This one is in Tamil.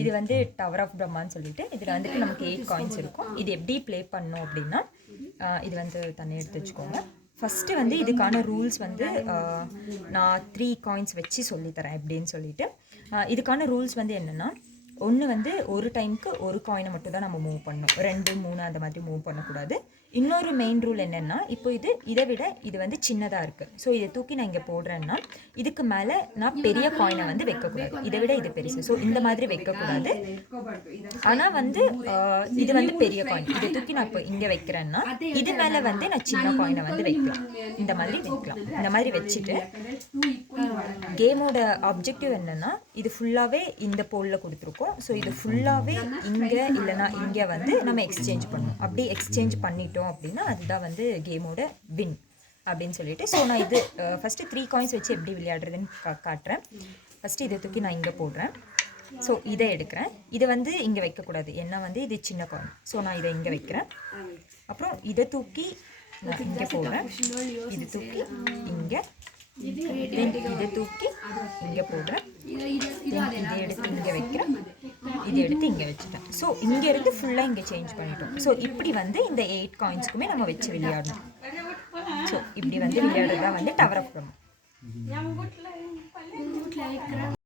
இது வந்து டவர் ஆஃப் பிரம்மான்னு சொல்லிட்டு இதில் வந்துட்டு நமக்கு 8 காயின்ஸ் இருக்கும். இது எப்படி ப்ளே பண்ணோம் அப்படின்னா, இது வந்து தண்ணி எடுத்து வச்சுக்கோங்க. ஃபஸ்ட்டு வந்து இதுக்கான ரூல்ஸ் வந்து நான் 3 காயின்ஸ் வச்சு சொல்லித்தரேன் எப்படின்னு சொல்லிட்டு. இதுக்கான ரூல்ஸ் வந்து என்னென்னா, ஒன்று வந்து ஒரு டைமுக்கு ஒரு காயினை மட்டும் தான் நம்ம மூவ் பண்ணணும். 2, 3 அந்த மாதிரி மூவ் பண்ணக்கூடாது. இன்னொரு மெயின் ரூல் என்னென்னா, இப்போ இதை விட இது வந்து சின்னதாக இருக்குது. ஸோ இதை தூக்கி நான் இங்கே போடுறேன்னா இதுக்கு மேலே நான் பெரிய காயினை வந்து வைக்கக்கூடாது. இதை விட இது பெருசு. ஸோ இந்த மாதிரி வைக்கக்கூடாது. ஆனால் வந்து இது வந்து பெரிய காயின். இதை தூக்கி நான் இப்போ இங்கே வைக்கிறேன்னா இது மேலே வந்து நான் சின்ன காயினை வந்து வைக்கலாம். இந்த மாதிரி வைக்கலாம். இந்த மாதிரி வச்சுட்டு கேமோட ஆப்ஜெக்டிவ் என்னென்னா, இது ஃபுல்லாகவே இந்த போலில் கொடுத்துருக்கோம். ஸோ இது ஃபுல்லாகவே இங்கே இல்லைனா இங்கே வந்து நம்ம எக்ஸ்சேஞ்ச் பண்ணணும். அப்படி எக்ஸ்சேஞ்ச் பண்ணிட்டோம் அப்படின்னா அதுதான் வந்து கேமோட வின் அப்படின்னு சொல்லிட்டு. ஸோ நான் இது ஃபஸ்ட்டு 3 காயின்ஸ் வச்சு எப்படி விளையாடுறதுன்னு காட்டுறேன். ஃபஸ்ட்டு இதை தூக்கி நான் இங்கே போடுறேன். ஸோ இதை எடுக்கிறேன். இதை வந்து இங்கே வைக்கக்கூடாது, ஏன்னா வந்து இது சின்ன காயின். ஸோ நான் இதை இங்கே வைக்கிறேன். அப்புறம் இதை தூக்கி நான் இங்கே போடுறேன். இது தூக்கி இங்கே, இதை தூக்கி இங்கே போடுறேன். இதை எடுத்து இங்கே வைக்கிறேன். இதை எடுத்து இங்கே வச்சுட்டேன். ஸோ இங்கேருந்து ஃபுல்லாக இங்கே சேஞ்ச் பண்ணிட்டோம். ஸோ இப்படி வந்து இந்த 8 காயின்ஸுக்குமே நம்ம வச்சு விளையாடணும். ஸோ இப்படி வந்து விளையாடுறதா வந்து டவர் ஆஃப் பிரம்மா.